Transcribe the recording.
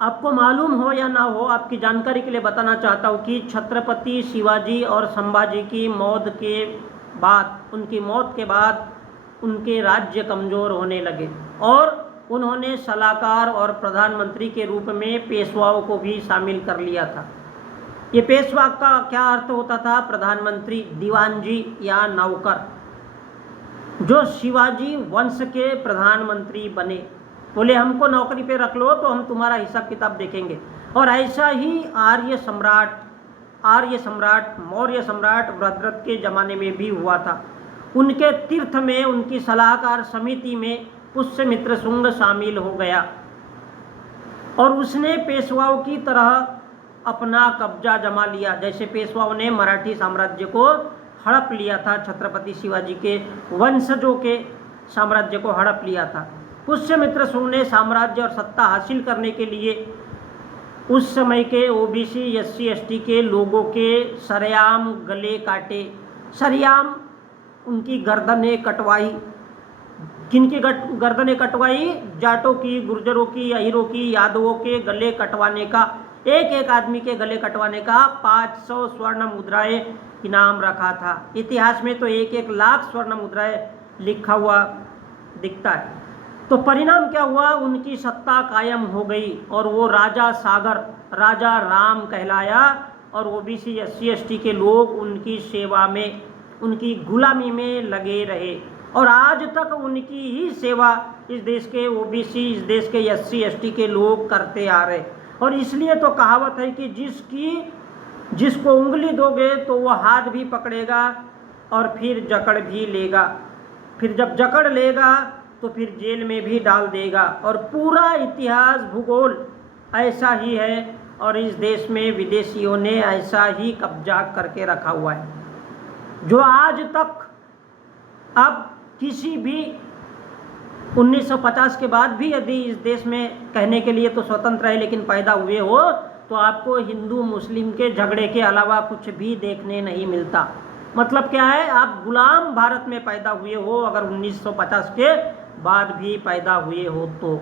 आपको मालूम हो या ना हो, आपकी जानकारी के लिए बताना चाहता हूँ कि छत्रपति शिवाजी और संभाजी की मौत के बाद, उनकी मौत के बाद उनके राज्य कमज़ोर होने लगे और उन्होंने सलाहकार और प्रधानमंत्री के रूप में पेशवाओं को भी शामिल कर लिया था। ये पेशवा का क्या अर्थ होता था? प्रधानमंत्री, दीवानजी या नौकर। जो शिवाजी वंश के प्रधानमंत्री बने, बोले हमको नौकरी पे रख लो तो हम तुम्हारा हिसाब किताब देखेंगे। और ऐसा ही आर्य सम्राट मौर्य सम्राट भद्रथ के ज़माने में भी हुआ था। उनके तीर्थ में, उनकी सलाहकार समिति में पुष्यमित्र शुंग शामिल हो गया और उसने पेशवाओं की तरह अपना कब्जा जमा लिया, जैसे पेशवाओं ने मराठी साम्राज्य को हड़प लिया था, छत्रपति शिवाजी के वंशजों के साम्राज्य को हड़प लिया था। पुष्यमित्र शुंग ने साम्राज्य और सत्ता हासिल करने के लिए उस समय के ओबीसी एससी एसटी के लोगों के सरेआम गले काटे, सरेआम उनकी गर्दनें कटवाई। किनकी गर्दनें कटवाई? जाटों की, गुर्जरों की, अहीरों की, यादवों के गले कटवाने का, एक एक आदमी के गले कटवाने का 500 स्वर्ण मुद्राएं इनाम रखा था। इतिहास में तो 1-1 लाख स्वर्ण मुद्राएं लिखा हुआ दिखता है। तो परिणाम क्या हुआ? उनकी सत्ता कायम हो गई और वो राजा सागर, राजा राम कहलाया और ओबीसी एससी एसटी के लोग उनकी सेवा में, उनकी गुलामी में लगे रहे और आज तक उनकी ही सेवा इस देश के ओबीसी, इस देश के एससी एसटी के लोग करते आ रहे। और इसलिए तो कहावत है कि जिसको उंगली दोगे तो वह हाथ भी पकड़ेगा और फिर जकड़ भी लेगा, फिर जब जकड़ लेगा तो फिर जेल में भी डाल देगा। और पूरा इतिहास, भूगोल ऐसा ही है और इस देश में विदेशियों ने ऐसा ही कब्जा करके रखा हुआ है, जो आज तक अब किसी भी 1950 के बाद भी यदि इस देश में कहने के लिए तो स्वतंत्र है, लेकिन पैदा हुए हो तो आपको हिंदू मुस्लिम के झगड़े के अलावा कुछ भी देखने नहीं मिलता। मतलब क्या है? आप गुलाम भारत में पैदा हुए हो अगर 1950 के बाद भी पैदा हुए हो तो।